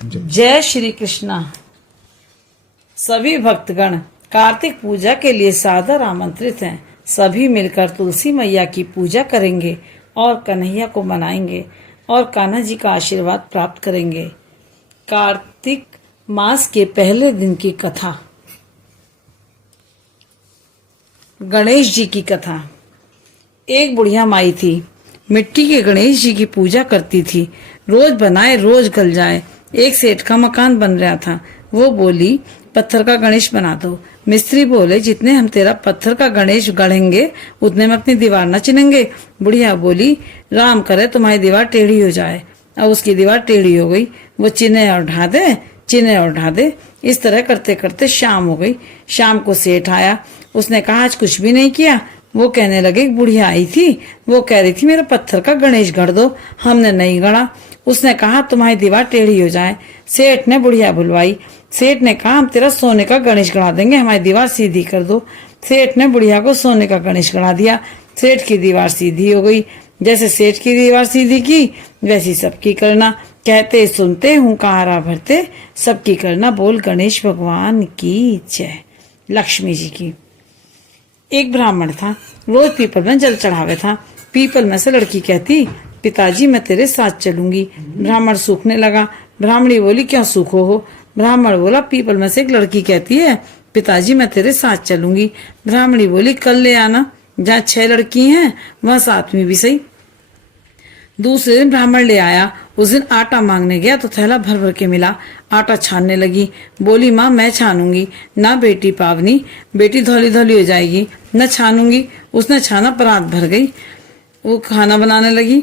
जय श्री कृष्णा। सभी भक्तगण कार्तिक पूजा के लिए सादर आमंत्रित हैं। सभी मिलकर तुलसी मैया की पूजा करेंगे और कन्हैया को मनाएंगे और कान्हा जी का आशीर्वाद प्राप्त करेंगे। कार्तिक मास के पहले दिन की कथा। गणेश जी की कथा। एक बुढ़िया माई थी, मिट्टी के गणेश जी की पूजा करती थी। रोज बनाए रोज गल जाए। एक सेठ का मकान बन रहा था। वो बोली, पत्थर का गणेश बना दो। मिस्त्री बोले, जितने हम तेरा पत्थर का गणेश गढ़ेंगे उतने में अपनी दीवार न चिनेंगे। बुढ़िया बोली, राम करे तुम्हारी दीवार टेढ़ी हो जाए। अब उसकी दीवार टेढ़ी हो गई। वो चिन्हे और ढा दे, चिन्हे और ढा दे। इस तरह करते करते शाम हो गई। शाम को सेठ आया। उसने कहा, आज कुछ भी नहीं किया। वो कहने लगे, बुढ़िया आई थी, वो कह रही थी मेरा पत्थर का गणेश गढ़ दो। हमने नहीं गढ़ा। उसने कहा, तुम्हारी दीवार टेढ़ी हो जाए। सेठ ने बुढ़िया बुलवाई। सेठ ने कहा, हम तेरा सोने का गणेश गढ़ा देंगे, हमारी दीवार सीधी कर दो। सेठ ने बुढ़िया को सोने का गणेश गढ़ा दिया। सेठ की दीवार सीधी हो गई। जैसे सेठ की दीवार सीधी की वैसी सबकी करना। कहते सुनते हुंकारा भरते सबकी करना। बोल गणेश भगवान की जय। लक्ष्मी जी की। एक ब्राह्मण था, रोज पीपल में जल चढ़ावे था। पीपल में से लड़की कहती, पिताजी मैं तेरे साथ चलूंगी। ब्राह्मण सूखने लगा। ब्राह्मणी बोली, क्यों सूखो हो? ब्राह्मण बोला, पीपल में से एक लड़की कहती है, पिताजी मैं तेरे साथ चलूंगी। ब्राह्मणी बोली, कल ले आना, जहाँ 6 लड़की हैं वहाँ 7वीं भी सही। दूसरे दिन ब्राह्मण ले आया। उस दिन आटा मांगने गया तो थैला भर भर के मिला। आटा छानने लगी। बोली, माँ मैं छानूंगी ना बेटी पावनी, बेटी धौली धौली हो जाएगी, न छानूंगी। उसने छाना, परात भर गई। वो खाना बनाने लगी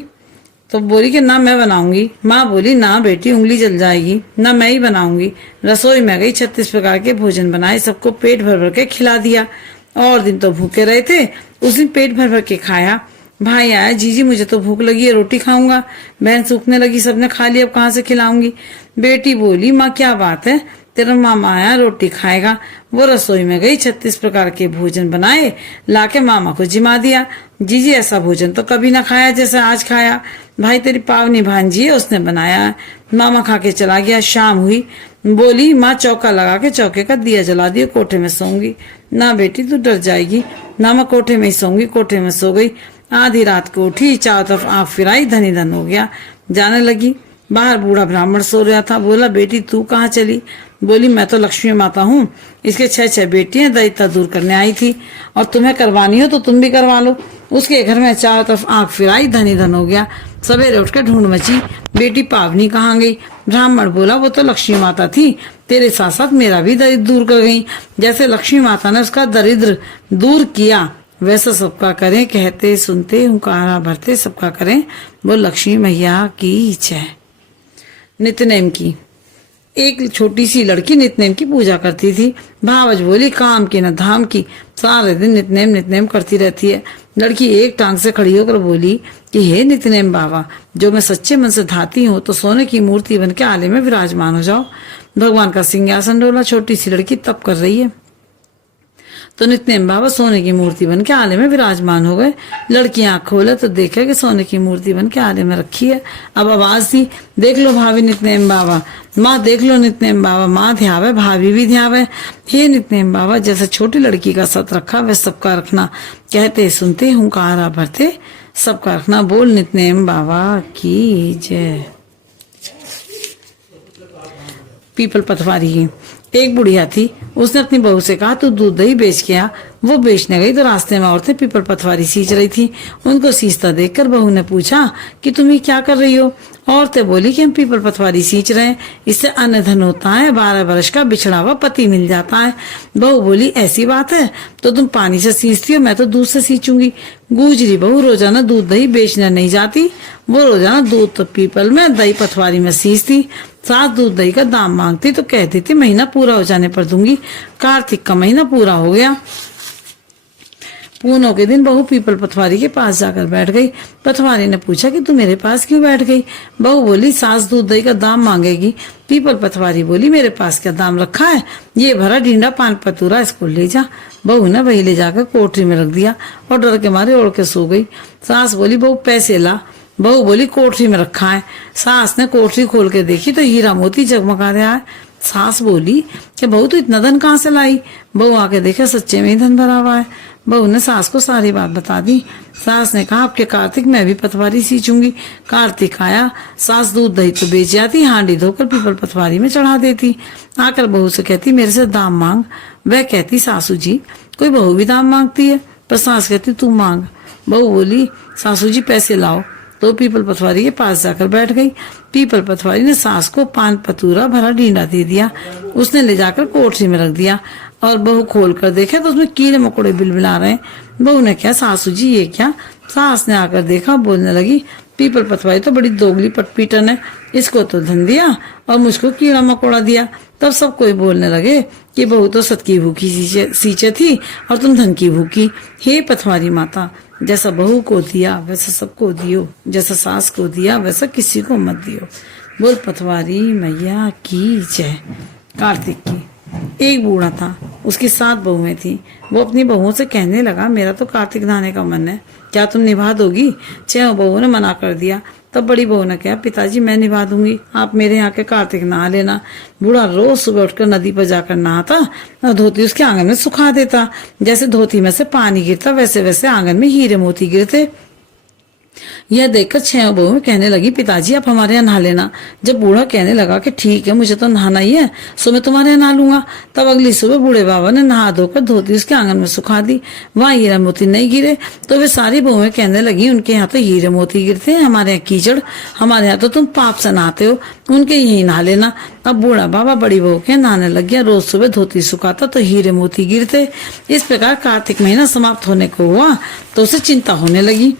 तो बोली कि ना मैं बनाऊंगी। माँ बोली, ना बेटी उंगली जल जाएगी, ना मैं ही बनाऊंगी। रसोई में गई, 36 प्रकार के भोजन बनाए, सबको पेट भर भर के खिला दिया। और दिन तो भूखे रहे थे, उस दिन पेट भर भर के खाया। भाई आया, जीजी मुझे तो भूख लगी है, रोटी खाऊंगा। बहन सूखने लगी, सबने खा लिया, अब कहाँ से खिलाऊंगी। बेटी बोली, माँ क्या बात है, तेरा मामा आया, रोटी खाएगा। वो रसोई में गई, 36 प्रकार के भोजन बनाए, लाके मामा को जिमा दिया। जीजी ऐसा भोजन तो कभी ना खाया जैसा आज खाया। भाई तेरी पावनी भांजी है, उसने बनाया। मामा खा के चला गया। शाम हुई। बोली, माँ चौका लगा के चौके का दिया जला दिया, कोठे में सोऊंगी। ना बेटी तू डर जाएगी, ना मैं कोठे में ही सोऊंगी। कोठे में सो गई। आधी रात को उठी, चारों तरफ आंख फिराई, धनी धन हो गया। जाने लगी। बाहर बूढ़ा ब्राह्मण सो रहा था। बोला, बेटी तू कहाँ चली? बोली, मैं तो लक्ष्मी माता हूँ, इसके 6 बेटियां दैत्य दूर करने आई थी, और तुम्हें करवानी हो तो तुम भी करवा लो। उसके घर में चारों तरफ आंख फिराई, धनी धन हो गया। सवेरे उठ के ढूंढ मची, बेटी पावनी कहाँ गई? ब्राह्मण बोला, वो तो लक्ष्मी माता थी, तेरे साथ साथ मेरा भी दरिद्र दूर कर गई। जैसे लक्ष्मी माता ने उसका दरिद्र दूर किया वैसा सबका करें। कहते सुनते हुंकारा भरते सबका करें। वो लक्ष्मी मैया की जय। नित्यनेम की। एक छोटी सी लड़की नित्यनेम की पूजा करती थी। भावज बोली, काम की न धाम की, सारे दिन नित्यनेम नित्यनेम करती रहती है। लड़की एक टांग से खड़ी होकर बोली कि हे नित्यनेम बाबा, जो मैं सच्चे मन से धाती हूँ तो सोने की मूर्ति बन के आले में विराजमान हो जाओ। भगवान का सिंहासन डोला। छोटी सी लड़की तप कर रही है तो नित्यनेम बाबा सोने की मूर्ति बन के आले में विराजमान हो गए। लड़की आंख खोले तो देखा कि सोने की मूर्ति बन के आले में रखी है। अब आवाज दी, देख लो भाभी नित्यनेम बाबा, माँ देख लो नित्यनेम बाबा। माँ ध्यावे, भाभी भी ध्यावे। हे नित्यनेम बाबा, जैसे छोटी लड़की का सत रखा वह सबका रखना। कहते सुनते हुंकारा भरते सबका रखना। बोल नित्यनेम बाबा की जय। पीपल पथवारी की। एक बुढ़िया थी, उसने अपनी बहू से कहा, तू दूध दही बेच के आ। वो बेचने गई तो रास्ते में औरतें पीपल पथवारी सींच रही थी। उनको सींचता देखकर बहू ने पूछा कि तुम ये क्या कर रही हो? औरतें बोली कि हम पीपल पथवारी सींच रहे हैं, इससे अन्न धन होता है, 12 वर्ष का बिछड़ा हुआ पति मिल जाता है। बहू बोली, ऐसी बात है तो तुम पानी से सींचती हो, मैं तो दूध से सींचूंगी। गुजरी बहू रोजाना दूध दही बेचने नहीं जाती, वो रोजाना दूध तो पीपल में, दही पथवारी में सींचती। सास दूध दही का दाम मांगती तो कहती थी महीना पूरा हो जाने पर दूंगी। कार्तिक का महीना पूरा हो गया। पूनों के दिन बहू पीपल पथवारी के पास जाकर बैठ गई। पथवारी ने पूछा कि तू मेरे पास क्यों बैठ गई? बहू बोली, सास दूध दही का दाम मांगेगी। पीपल पथवारी बोली, मेरे पास क्या दाम रखा है? ये भरा डींडा पान पतूरा, इसको ले जा। बहू ने वही ले जाकर कोठरी में रख दिया और डर के मारे ओढ़ के सो गई। सास बोली, बहू पैसे ला। बहू बोली कोठरी में रखा है। सास ने कोठरी खोल के देखी तो हीरा मोती जगमगा रहा है। सास बोली कि बहू तो इतना धन कहाँ से लाई? बहू आके देखा सच्चे में ही धन भरा हुआ है। बहू ने सास को सारी बात बता दी। सास ने कहा आपके कार्तिक मैं भी पटवारी सींचूंगी। कार्तिक आया, सास दूध दही तो बेच जाती, हांडी धोकर पीपल पटवारी में चढ़ा देती। आकर बहू से कहती मेरे से दाम मांग। वह कहती सासू जी कोई बहू भी दाम मांगती है, पर सास कहती तू मांग। बहू बोली सासू जी पैसे लाओ। तो पीपल पटवारी के पास जाकर बैठ गई। पीपल पटवारी ने सास को पान पतूरा भरा डींडा दे दिया। उसने ले जाकर कोठरी में रख दिया और बहू खोल कर देखा तो उसमें कीड़े मकोड़े बिलबिला रहे। बहू ने कहा सासू जी ये क्या? सास ने आकर देखा, बोलने लगी पीपल पटवारी तो बड़ी दोगली पटपीटन है, इसको तो धन दिया और मुझको कीड़ा मकोड़ा दिया। तब सब कोई बोलने लगे कि बहू तो सत की भूखी सींचे थी और तुम धन की भूखी। हे पटवारी माता, जैसा बहू को दिया वैसा सबको दियो, जैसा सास को दिया वैसा किसी को मत दियो। बोल पटवारी मैया की जय। कार्तिक की एक बूढ़ा था, उसकी 7 बहुएं थी। वो अपनी बहुओं से कहने लगा मेरा तो कार्तिक नहाने का मन है, क्या तुम निभा दोगी? 6 बहुओं ने मना कर दिया। तब बड़ी बहू ने कहा पिताजी मैं निभा दूंगी, आप मेरे यहाँ के कार्तिक नहा लेना। बूढ़ा रोज सुबह उठकर नदी पर जाकर नहाता और धोती उसके आंगन में सुखा देता। जैसे धोती में से पानी गिरता वैसे वैसे आंगन में हीरे मोती गिरते। यह देखकर 6 बहुएं कहने लगी पिताजी आप हमारे यहाँ नहा लेना। जब बूढ़ा कहने लगा कि ठीक है मुझे तो नहाना ही है, सो मैं तुम्हारे यहाँ नहा लूंगा। तब अगली सुबह बूढ़े बाबा ने नहा धोकर धोती उसके आंगन में सुखा दी। वहां हीरा मोती नहीं गिरे तो वे सारी बहुएं कहने लगी उनके यहाँ तो हीरे मोती गिरते हैं, हमारे यहाँ कीचड़, हमारे यहाँ तो तुम पाप से नहाते हो, उनके यही नहा लेना। अब बूढ़ा बाबा बड़ी बहू के नहाने लग गया। रोज सुबह धोती सुखाता तो हीरे मोती गिरते। इस प्रकार कार्तिक महीना समाप्त होने को हुआ तो उसे चिंता होने लगी।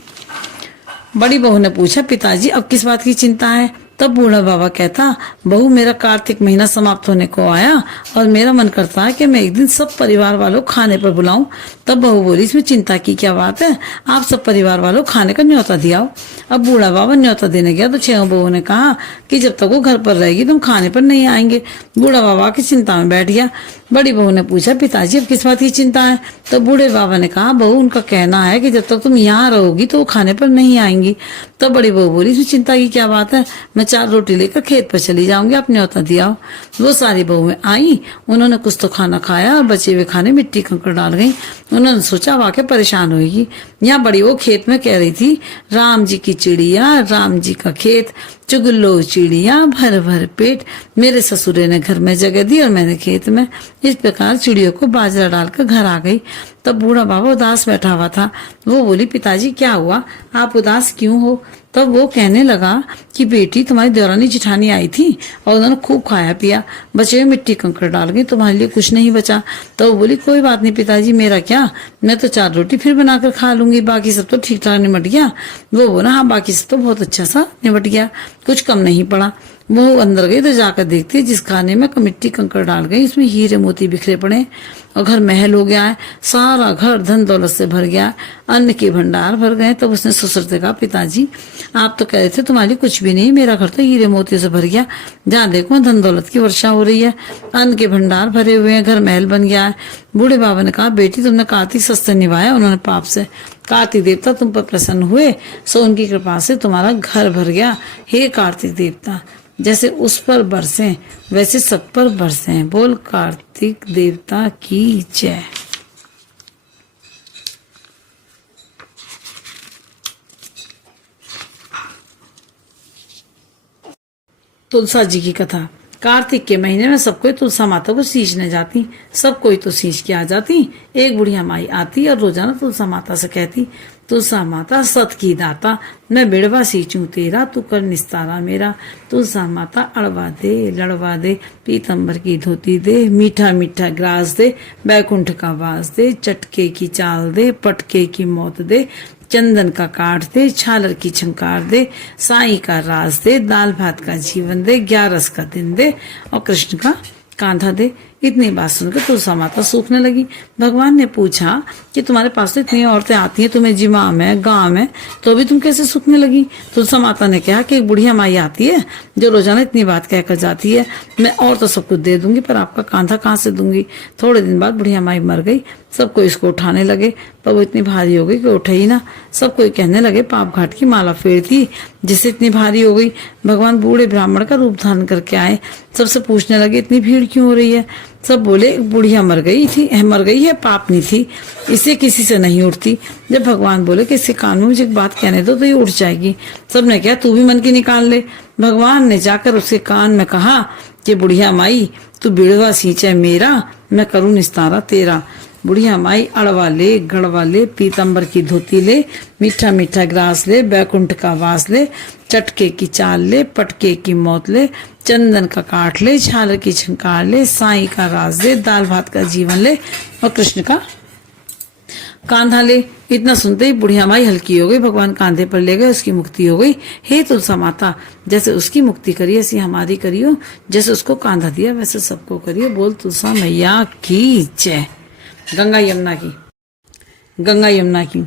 बड़ी बहू ने पूछा पिताजी अब किस बात की चिंता है? तब बूढ़ा बाबा कहता बहू मेरा कार्तिक महीना समाप्त होने को आया और मेरा मन करता है कि मैं एक दिन सब परिवार वालों खाने पर बुलाऊं। तब बहू बोली इसमें चिंता की क्या बात है, आप सब परिवार वालों खाने का न्योता दियाओ। अब बूढ़ा बाबा न्योता देने गया तो 6 बहू ने कहा कि जब तक वो घर पर रहेगी तुम खाने पर नहीं आएंगे। बूढ़ा बाबा की चिंता में बैठ गया। बड़ी बहू ने पूछा पिताजी अब किस बात की चिंता है? तो बूढ़े बाबा ने कहा बहू उनका कहना है कि जब तक तुम यहाँ रहोगी तो वो खाने पर नहीं आएंगी। तब बड़ी बहू बोली इसमें चिंता की क्या बात है, मैं 4 रोटी लेकर खेत पर चली जाऊंगी, आप न्योता दिया। वो सारी बहुएं आई, उन्होंने कुछ तो खाना खाया और बचे हुए खाने मिट्टी कंकड़ डाल गई। उन्होंने सोचा वाकई परेशान होगी। यहाँ बड़ी वो खेत में कह रही थी राम जी की चिड़िया राम जी का खेत, चुगलो चिड़िया भर भर पेट, मेरे ससुरे ने घर में जगह दी और मैंने खेत में। इस प्रकार चिड़ियों को बाजरा डालकर घर आ गई। तब बूढ़ा बाबा उदास बैठा हुआ था। वो बोली पिताजी क्या हुआ, आप उदास क्यों हो? तब वो कहने लगा कि बेटी तुम्हारी देवरानी जिठानी आई थी और उन्होंने खूब खाया पिया, बचे हुए मिट्टी कंकड़ डाल गई, तुम्हारे लिए कुछ नहीं बचा। तो वो बोली कोई बात नहीं पिताजी मेरा क्या, मैं तो 4 रोटी फिर बनाकर खा लूंगी, बाकी सब तो ठीक ठाक निमट गया। वो बोला हाँ बाकी सब तो बहुत अच्छा सा निमट गया, कुछ कम नहीं पड़ा। वो अंदर गई तो जाकर देखती जिस खाने में मिट्टी कंकड़ डाल गई उसमें हीरे मोती बिखरे पड़े और घर महल हो गया है, सारा घर धन दौलत से भर गया, अन्न के भंडार भर गए। तब उसने ससुर से कहा पिताजी आप तो कह रहे थे तुम्हारी कुछ भी नहीं, मेरा घर तो हीरे मोती से भर गया, जहाँ देखो धन दौलत की वर्षा हो रही है, अन्न के भंडार भरे हुए हैं, घर महल बन गया है। बूढ़े बाबा ने कहा बेटी तुमने कार्तिक सस्ते निभाया उन्होंने पाप से, कार्तिक देवता तुम पर प्रसन्न हुए सो उनकी कृपा से तुम्हारा घर भर गया। हे कार्तिक देवता जैसे उस पर बरसे वैसे सब पर बरसे। बोल कार्तिक देवता की जय। तुलसा जी की कथा। कार्तिक के महीने में सब कोई तुलसा माता को सींचने जाती, सब कोई तो सींच के आ जाती। एक बुढ़िया माई आती और रोजाना तुलसा माता से कहती तुलसा माता सत की दाता, मैं बेड़वा सींचूं तेरा, तू कर निस्तारा मेरा। तुलसा माता अड़वा दे लड़वा दे, पीतम्बर की धोती दे, मीठा मीठा ग्रास दे, बैकुंठ का वास दे, चटके की चाल दे, पटके की मौत दे, चंदन का काट दे, छालर की छंकार दे, साई का राज दे, दाल भात का जीवन दे, 11 का दिन दे और कृष्ण का कांधा दे। इतनी बात सुनकर तुलसा माता सूखने लगी। भगवान ने पूछा कि तुम्हारे पास तो इतनी औरतें आती हैं, तुम्हें जिमाम है, गाम है, तो अभी तुम कैसे सूखने लगी? तुलसा माता ने कहा कि एक बुढ़िया माई आती है जो रोजाना इतनी बात कहकर जाती है, मैं और तो सब कुछ दे दूंगी पर आपका कांधा कहाँ से दूंगी। थोड़े दिन बाद बुढ़िया माई मर गई। सब कोई इसको उठाने लगे पर वो इतनी भारी हो गई कि उठे ही ना। सब कोई कहने लगे पाप घाट की माला फेरती जिससे इतनी भारी हो गई। भगवान बूढ़े ब्राह्मण का रूप धारण करके आए। सबसे पूछने लगे इतनी भीड़ क्यों हो रही है? सब बोले बुढ़िया मर गई है, पाप नहीं थी, इसे किसी से नहीं उठती। जब भगवान बोले कि इसके कान में मुझे एक बात कहने दो तो ये उठ जाएगी। सबने कहा तू भी मन की निकाल ले। भगवान ने जाकर उसके कान में कहा कि बुढ़िया माई तू बिड़वा सींचे मेरा, मैं करूँ निस्तारा तेरा। बुढ़िया माई अड़वा ले, गड़वा ले, पीतम्बर की धोती ले, मीठा मीठा ग्रास ले, बैकुंठ का वास ले, चटके की चाल ले, पटके की मौत ले, चंदन का काट ले, झालर की झंकार ले, साईं का राज ले, दाल भात का जीवन ले और कृष्ण का कांधा ले। इतना सुनते ही बुढ़िया माई हल्की हो गई। भगवान कांधे पर ले गए, उसकी मुक्ति हो गई। हे तुलसा माता, जैसे उसकी मुक्ति करी ऐसी हमारी करियो, जैसे उसको कांधा दिया वैसे सबको करियो। बोल तुलसा मैया की जय। गंगा यमुना की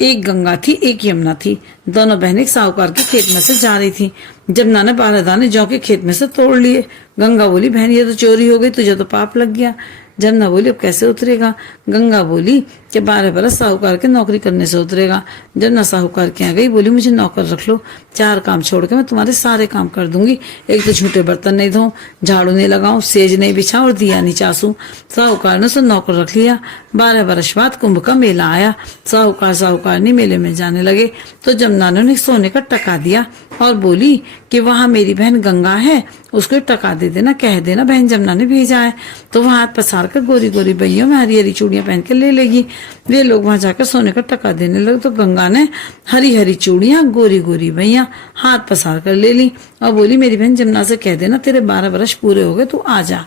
एक गंगा थी, एक यमुना थी। दोनों बहनें साहूकार के खेत में से जा रही थी। जमुना ने 12 दाने जौ के खेत में से तोड़ लिए। गंगा बोली बहन ये तो चोरी हो गई, तुझे तो पाप लग गया। जमुना बोली अब कैसे उतरेगा? गंगा बोली कि 12 बरस साहूकार के नौकरी करने से उतरेगा। जमुना साहूकार के यहाँ गई, बोली मुझे नौकर रख लो, 4 काम छोड़ के मैं तुम्हारे सारे काम कर दूंगी। एक तो झूठे बर्तन नहीं धोऊं, झाड़ू नहीं लगाऊं, सेज नहीं बिछाऊं और दिया नहीं चासूं। साहूकार ने उसे नौकर रख लिया। 12 बरस बाद कुंभ का मेला आया। साहूकारनी मेले में जाने लगे तो जमुना ने उन्हें सोने का टका दिया और बोली कि वहां मेरी बहन गंगा है, उसको टका दे देना, कह देना बहन जमुना ने भेजा है, तो वहां हाथ पसार कर गोरी गोरी बइयों में हरी हरी चूड़ियां पहन के ले लेगी। वे लोग वहां जाकर सोने का टका देने लगे तो गंगा ने हरी हरी चूड़ियां, गोरी गोरी बइयां हाथ पसार कर ले ली और बोली मेरी बहन जमुना से कह देना तेरे 12 बरस पूरे हो गए, तू आ जा।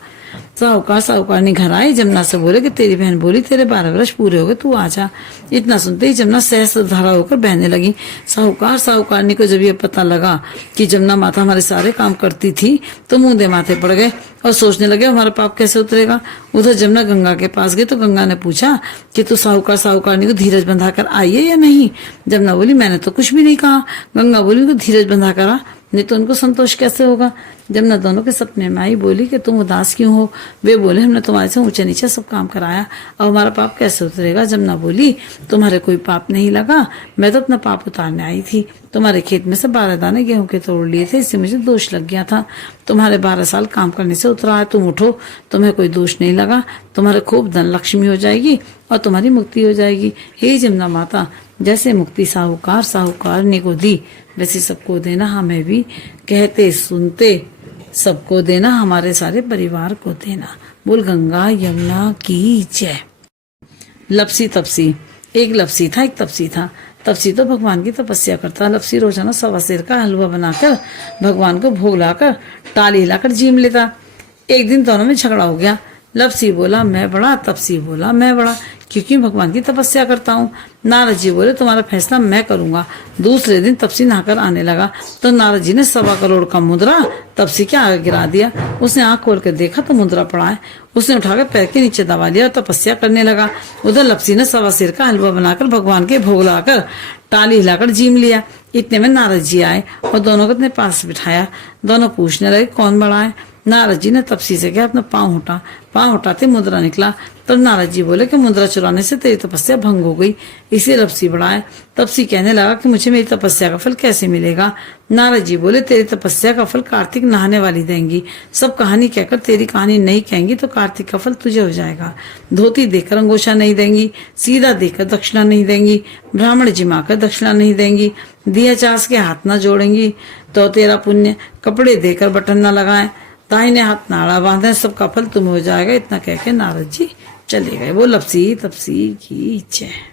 साहूकारनी घर आई, जमुना से बोले कि तेरी बहन बोली तेरे 12 वर्ष पूरे हो गए, तू आ जा। इतना सुनते ही जमुना सहस्त्र धारा होकर बहने लगी। साहूकारनी को जब ये पता लगा कि जमुना माता हमारे सारे काम करती थी तो मुंह माथे पड़ गए और सोचने लगे हमारा पाप कैसे उतरेगा। उधर जमुना गंगा के पास गई तो गंगा ने पूछा कि तू साहूकारनी को धीरज बंधा कर आई है या नहीं? जमुना बोली मैंने तो कुछ भी नहीं कहा। गंगा बोली तो धीरज बंधा करा, नहीं तो उनको संतोष कैसे होगा। जमुना दोनों के सपने में आई, बोली कि तुम उदास क्यों हो? वे बोले हमने तुम्हारे से ऊंचे नीचे सब काम कराया, अब हमारा पाप कैसे उतरेगा? जमुना बोली तुम्हारे कोई पाप नहीं लगा, मैं तो अपना पाप उतारने आई थी। तुम्हारे खेत में से 12 दाने गेहूं के तोड़ लिए थे, इससे मुझे दोष लग गया था। तुम्हारे 12 साल काम करने से उतरा है, तुम उठो, तुम्हें कोई दोष नहीं लगा, तुम्हारे खूब धन लक्ष्मी हो जाएगी और तुम्हारी मुक्ति हो जाएगी। हे जमुना माता, जैसे मुक्ति साहूकारनी को दी वैसे सबको देना, हमें भी कहते सुनते सबको देना, हमारे सारे परिवार को देना। बोल गंगा यमुना की जय। लपसी तपसी। एक लपसी था, एक तपसी था। तपसी तो भगवान की तपस्या करता। लपसी रोजाना 1.25 सेर का हलवा बनाकर भगवान को भोग लाकर टाली हिलाकर जीम लेता। एक दिन दोनों में झगड़ा हो गया। लपसी बोला मैं बड़ा, तपसी बोला मैं बड़ा, क्योंकि भगवान की तपस्या करता हूँ। नारद जी बोले तुम्हारा फैसला मैं करूंगा। दूसरे दिन तपसी नहाकर आने लगा तो नारद जी ने 1.25 करोड़ का मुद्रा तपसी के आगे गिरा दिया। उसने आंख खोल कर देखा तो मुद्रा पड़ा है। उसने उठाकर पैर के नीचे दबा लिया और तपस्या करने लगा। उधर लपसी ने 1.25 सेर का हलवा बनाकर भगवान के भोग लगाकर टाली हिलाकर जीम लिया। इतने में नारद जी आए और दोनों को अपने पास बिठाया। दोनों पूछने लगे कौन बड़ा है? नारद जी ने तपसी से कहा अपना पाँव हटा। पाँव हटाते मुद्रा निकला। तब नारद जी बोले कि मुद्रा चुराने से तेरी तपस्या भंग हो गई, इसे तपसी बढ़ाए। तपसी कहने लगा कि मुझे मेरी तपस्या का फल कैसे मिलेगा? नारद जी बोले तेरी तपस्या का फल कार्तिक नहाने वाली देंगी। सब कहानी कहकर तेरी कहानी नहीं कहेंगी तो कार्तिक का फल तुझे हो जाएगा। धोती देकर अंगोछा नहीं देंगी, सीधा देकर दक्षिणा नहीं देंगी, ब्राह्मण जिमाकर दक्षिणा नहीं देंगी, दिया चास के हाथ न जोड़ेंगी तो तेरा पुण्य, कपड़े देकर बटन न लगाए, दाहिने हाथ नाड़ा बांधे, सबका फल तुम्हें हो जाएगा। इतना कहकर नारद जी चले गए। वो लपसी तपसी की जय।